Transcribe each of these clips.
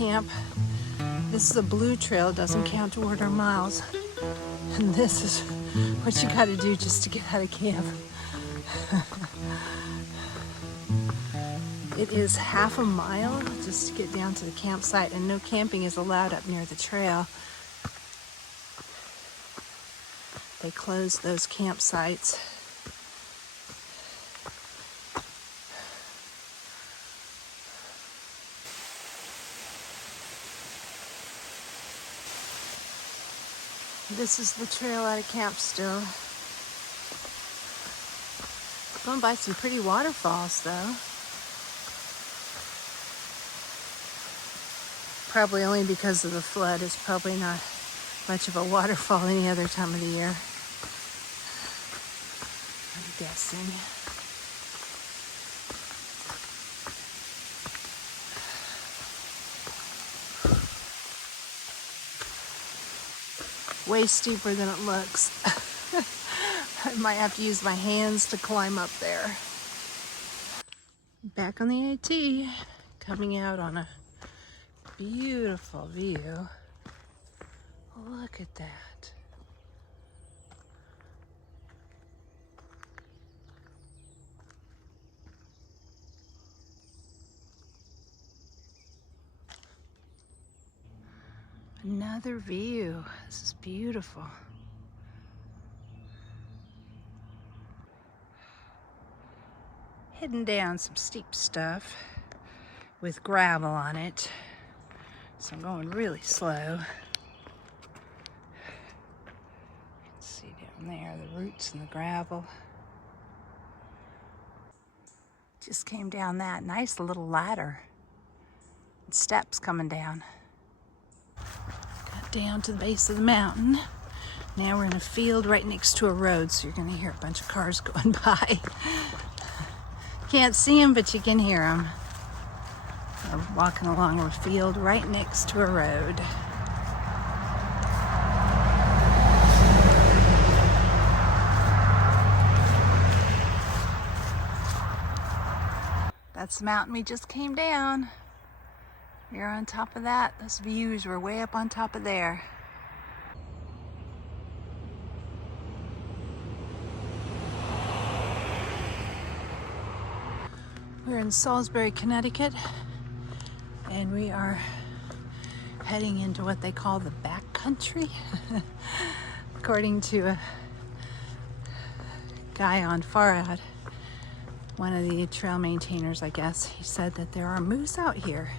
camp. This is a blue trail, doesn't count toward our miles. And this is what you gotta do just to get out of camp. It is half a mile just to get down to the campsite, and no camping is allowed up near the trail. They closed those campsites. This is the trail out of camp still. Going by some pretty waterfalls though. Probably only because of the flood. It's probably not much of a waterfall any other time of the year, I'm guessing. Way steeper than it looks. I might have to use my hands to climb up there. Back on the AT, coming out on a beautiful view. Look at that. Another view. This is beautiful. Heading down some steep stuff with gravel on it. So I'm going really slow. You can see down there the roots and the gravel. Just came down that nice little ladder. Steps coming down. Got down to the base of the mountain. Now we're in a field right next to a road, so you're gonna hear a bunch of cars going by. Can't see them, but you can hear them. We're walking along a field right next to a road. That's the mountain we just came down. We're on top of that. Those views were way up on top of there. We're in Salisbury, Connecticut, and we are heading into what they call the back country. According to a guy on Far Out, one of the trail maintainers, I guess, he said that there are moose out here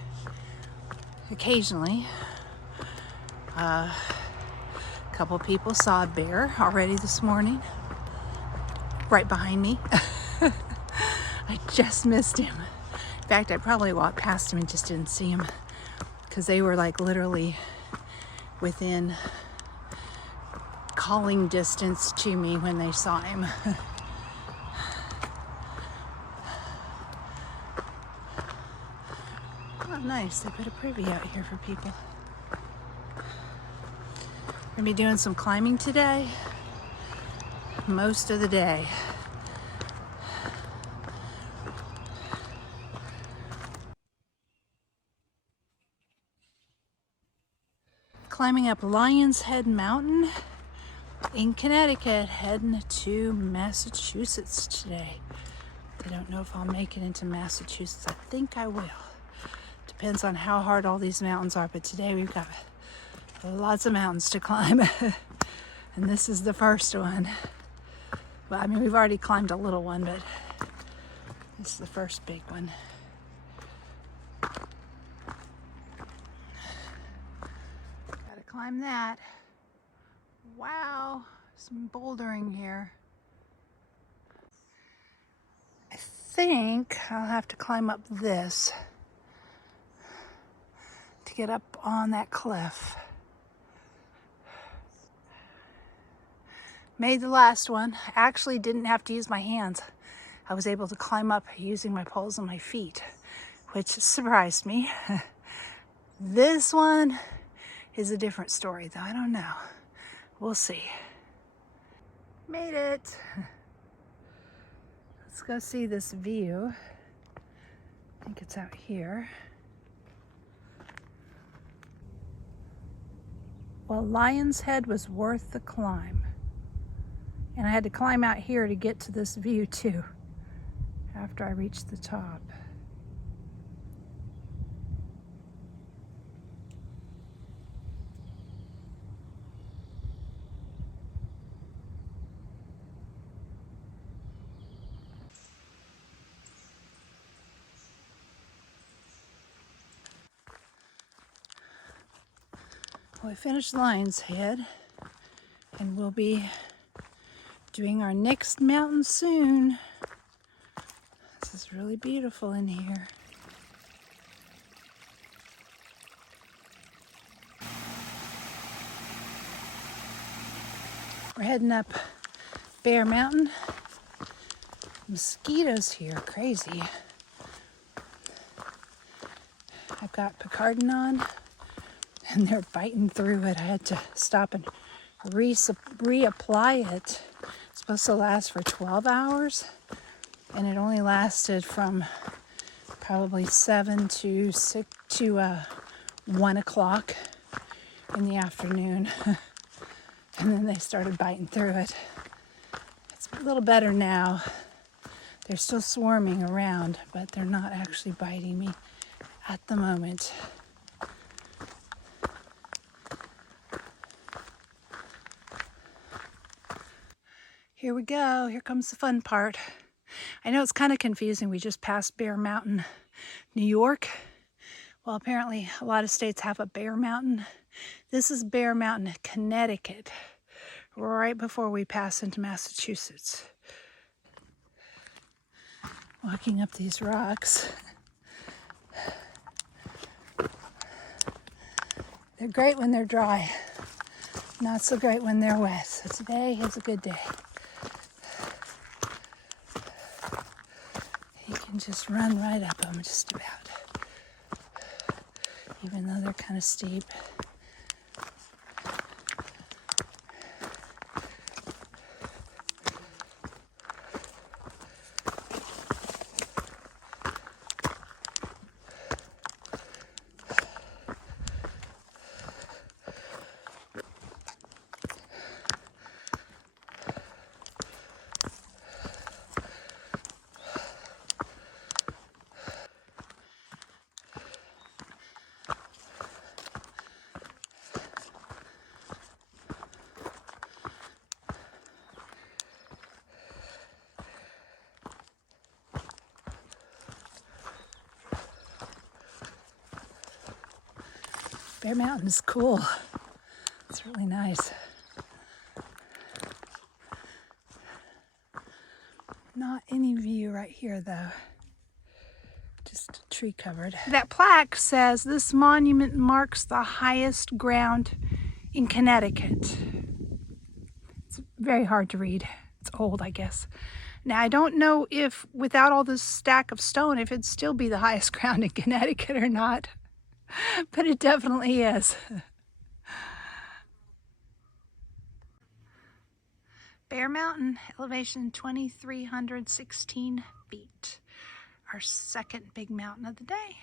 occasionally. A couple people saw a bear already this morning, right behind me. I just missed him. In fact, I probably walked past him and just didn't see him because they were like literally within calling distance to me when they saw him. Oh, nice. They put a privy out here for people. We're gonna be doing some climbing today, most of the day. Climbing up Lion's Head Mountain in Connecticut, heading to Massachusetts today. I don't know if I'll make it into Massachusetts. I think I will. Depends on how hard all these mountains are, but today we've got lots of mountains to climb. And this is the first one. Well, I mean, we've already climbed a little one, but this is the first big one. Climb that. Wow, some bouldering here. I think I'll have to climb up this to get up on that cliff. Made the last one. Actually didn't have to use my hands. I was able to climb up using my poles and my feet, which surprised me. This one is a different story though. I don't know. We'll see. Made it. Let's go see this view. I think it's out here. Well, Lion's Head was worth the climb. And I had to climb out here to get to this view too, after I reached the top. Well, we finished Lion's Head, and we'll be doing our next mountain soon. This is really beautiful in here. We're heading up Bear Mountain. Mosquitoes here, crazy. I've got Picardin on, and they're biting through it. I had to stop and reapply it. It's supposed to last for 12 hours, and it only lasted from probably 7 to 1 o'clock in the afternoon. And then they started biting through it. It's a little better now. They're still swarming around, but they're not actually biting me at the moment. Here we go. Here comes the fun part. I know it's kind of confusing. We just passed Bear Mountain, New York. Well, apparently a lot of states have a Bear Mountain. This is Bear Mountain, Connecticut, right before we pass into Massachusetts. Walking up these rocks. They're great when they're dry, not so great when they're wet. So today is a good day. You can just run right up them just about, even though they're kind of steep. Bear Mountain is cool. It's really nice. Not any view right here though. Just tree covered. That plaque says this monument marks the highest ground in Connecticut. It's very hard to read. It's old, I guess. Now, I don't know if without all this stack of stone, if it'd still be the highest ground in Connecticut or not. But it definitely is. Bear Mountain, elevation 2,316 feet. Our second big mountain of the day.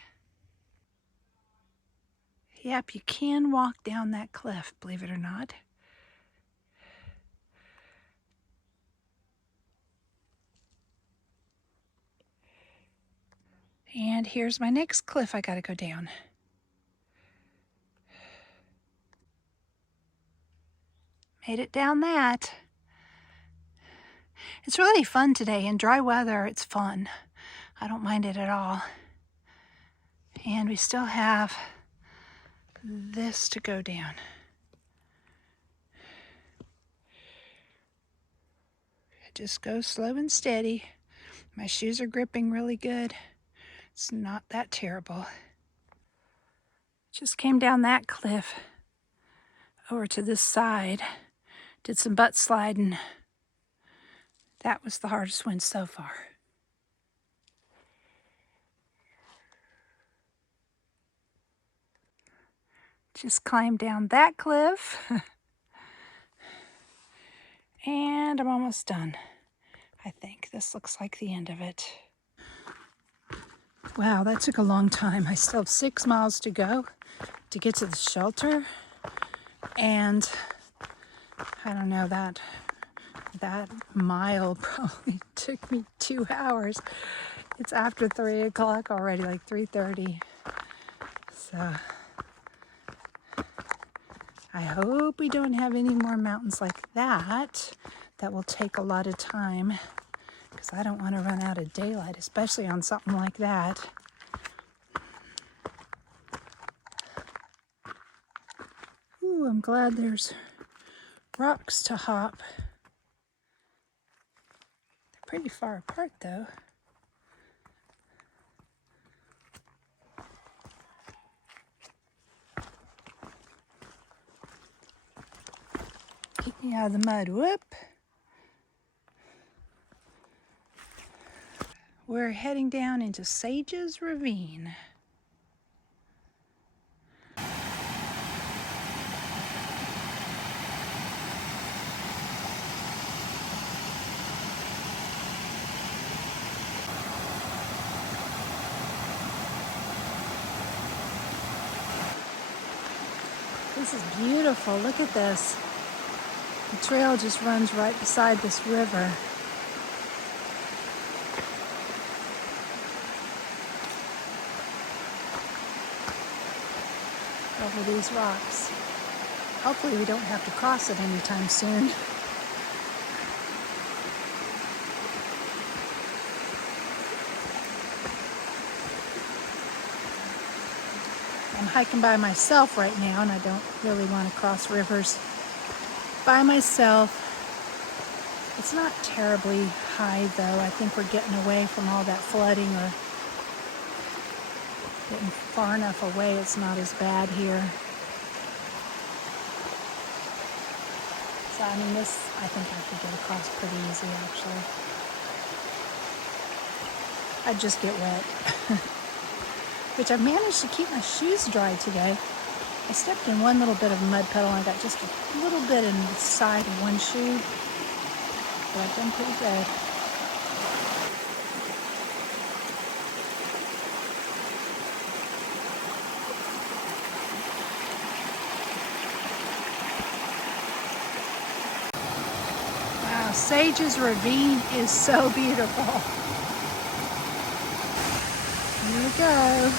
Yep, you can walk down that cliff, believe it or not. And here's my next cliff I gotta go down. Made it down that. It's really fun today. In dry weather, it's fun. I don't mind it at all. And we still have this to go down. Just go slow and steady. My shoes are gripping really good. It's not that terrible. Just came down that cliff over to this side. Did some butt sliding. That was the hardest one so far. Just climbed down that cliff. And I'm almost done. I think this looks like the end of it. Wow, that took a long time. I still have 6 miles to go to get to the shelter. And I don't know, that mile probably took me 2 hours. It's after 3 o'clock already, like 3:30. So I hope we don't have any more mountains like that will take a lot of time, because I don't want to run out of daylight, especially on something like that. Ooh, I'm glad there's rocks to hop. They're pretty far apart though. Keep me out of the mud. Whoop. We're heading down into Sage's Ravine. This is beautiful. Look at this. The trail just runs right beside this river. Over these rocks. Hopefully we don't have to cross it anytime soon. I'm hiking by myself right now, and I don't really want to cross rivers by myself. It's not terribly high though. I think we're getting away from all that flooding, or getting far enough away. It's not as bad here. So I mean, this, I think I could get across pretty easy actually. I'd just get wet. Which I managed to keep my shoes dry today. I stepped in one little bit of mud puddle and I got just a little bit in the side of one shoe. But I've done pretty good. Wow, Sage's Ravine is so beautiful. Here we go.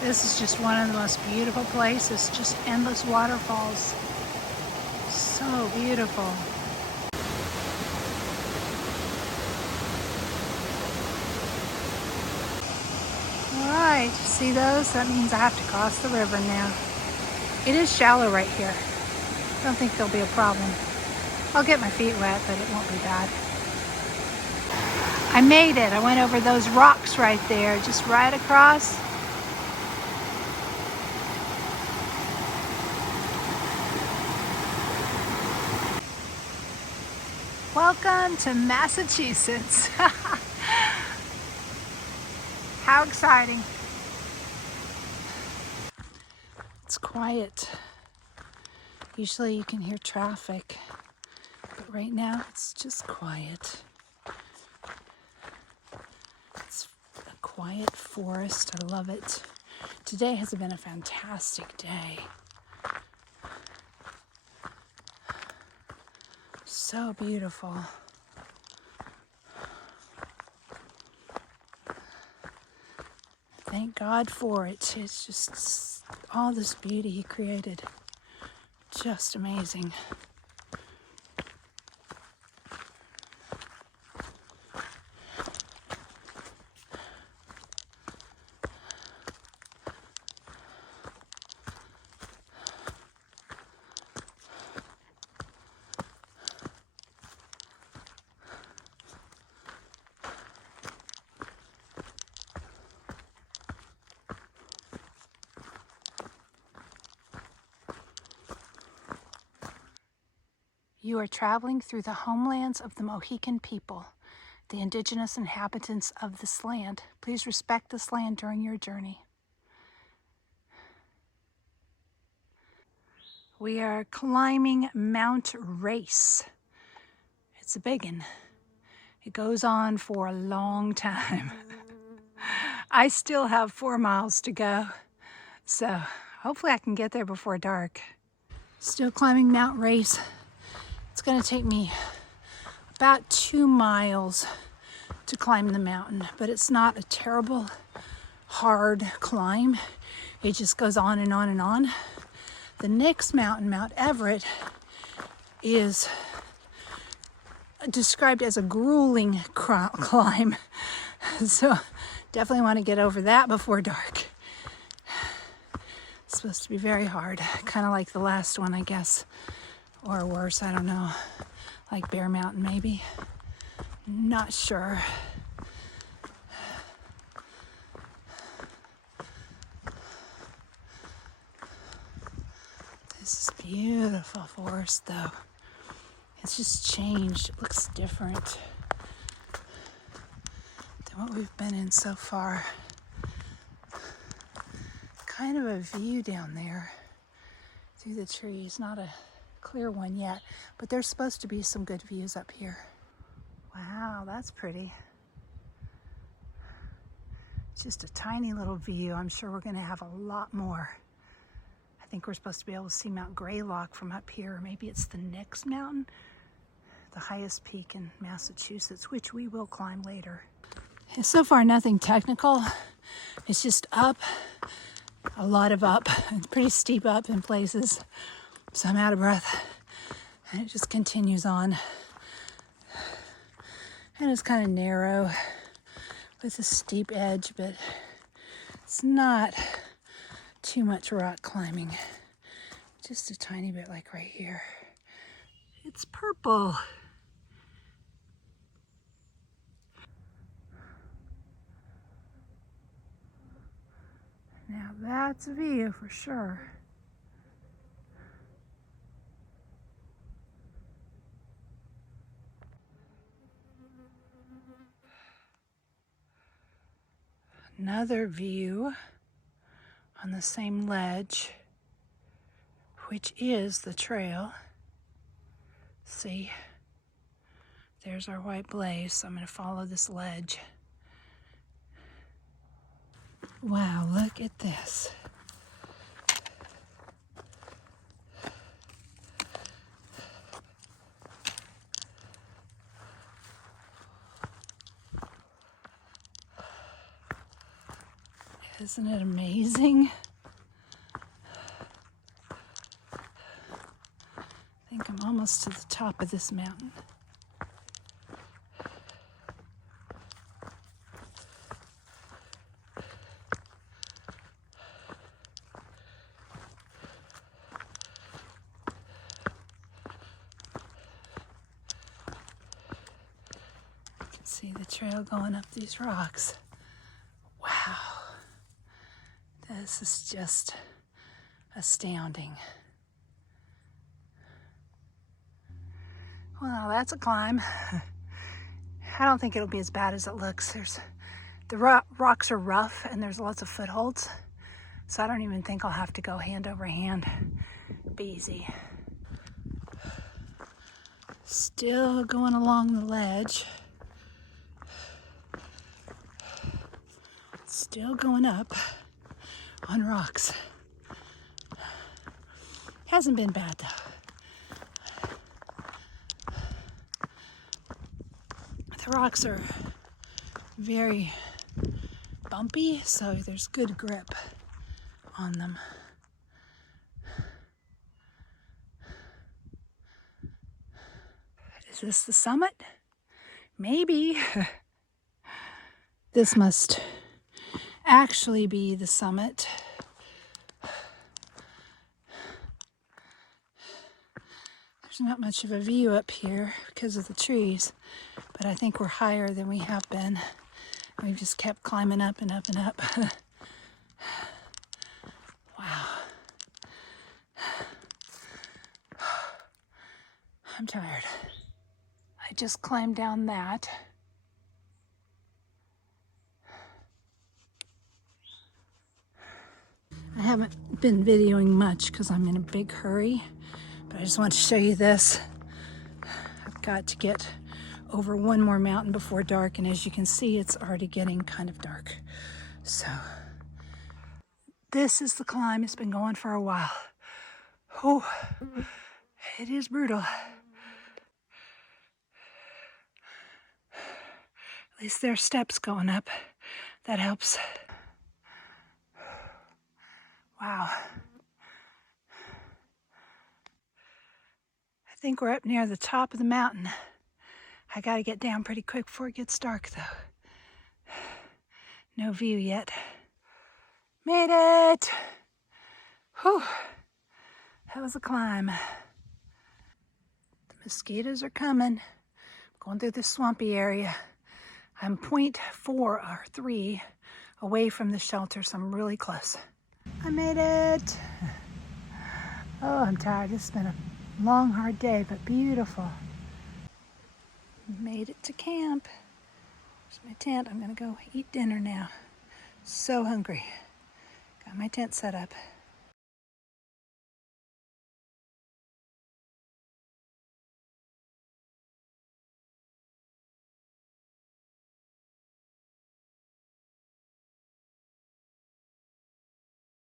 This is just one of the most beautiful places, just endless waterfalls. So beautiful. All right, see those? That means I have to cross the river now. It is shallow right here. I don't think there'll be a problem. I'll get my feet wet, but it won't be bad. I made it. I went over those rocks right there, just right across. Welcome to Massachusetts. How exciting. It's quiet. Usually you can hear traffic, but right now it's just quiet. It's a quiet forest. I love it. Today has been a fantastic day. So beautiful. Thank God for it. It's just all this beauty He created. Just amazing. You are traveling through the homelands of the Mohican people, the indigenous inhabitants of this land. Please respect this land during your journey. We are climbing Mount Race. It's a big one. It goes on for a long time. I still have 4 miles to go, so hopefully I can get there before dark. Still climbing Mount Race. It's going to take me about 2 miles to climb the mountain, but it's not a terrible hard climb. It just goes on and on and on. The next mountain, Mount Everett, is described as a grueling climb. So definitely want to get over that before dark. It's supposed to be very hard, kind of like the last one, I guess, or worse, I don't know, like Bear Mountain maybe. Not sure. This is beautiful forest though. It's just changed. It looks different than what we've been in so far. Kind of a view down there through the trees. Not a clear one yet, but there's supposed to be some good views up here. Wow, that's pretty. Just a tiny little view. I'm sure we're going to have a lot more. I think we're supposed to be able to see Mount Greylock from up here. Maybe it's the next mountain, the highest peak in Massachusetts, which we will climb later. And so far, nothing technical. It's just up, a lot of up. It's pretty steep up in places, so I'm out of breath. And it just continues on. And it's kind of narrow with a steep edge, but it's not too much rock climbing. Just a tiny bit like right here. It's purple. Now that's a view for sure. Another view on the same ledge, which is the trail. See, there's our white blaze, so I'm going to follow this ledge. Wow, look at this. Isn't it amazing? I think I'm almost to the top of this mountain. You can see the trail going up these rocks. Wow. This is just astounding. Well, that's a climb. I don't think it'll be as bad as it looks. The rocks are rough and there's lots of footholds, so I don't even think I'll have to go hand over hand. Be easy. Still going along the ledge. Still going up on rocks. Hasn't been bad though. The rocks are very bumpy, so there's good grip on them. Is this the summit? Maybe. This must actually be the summit. There's not much of a view up here because of the trees, but I think we're higher than we have been. We've just kept climbing up and up and up. Wow. I'm tired. I just climbed down that. I haven't been videoing much because I'm in a big hurry, but I just want to show you this. I've got to get over one more mountain before dark, and as you can see, it's already getting kind of dark. So this is the climb. It's been going for a while. Oh, it is brutal. At least there are steps going up. That helps. Wow. I think we're up near the top of the mountain. I gotta get down pretty quick before it gets dark though. No view yet. Made it! Whew. That was a climb. The mosquitoes are coming. Going through this swampy area. I'm 0.4 or 3 away from the shelter, so I'm really close. I made it! Oh, I'm tired. It's been a long, hard day, but beautiful. Made it to camp. There's my tent. I'm gonna go eat dinner now. So hungry. Got my tent set up.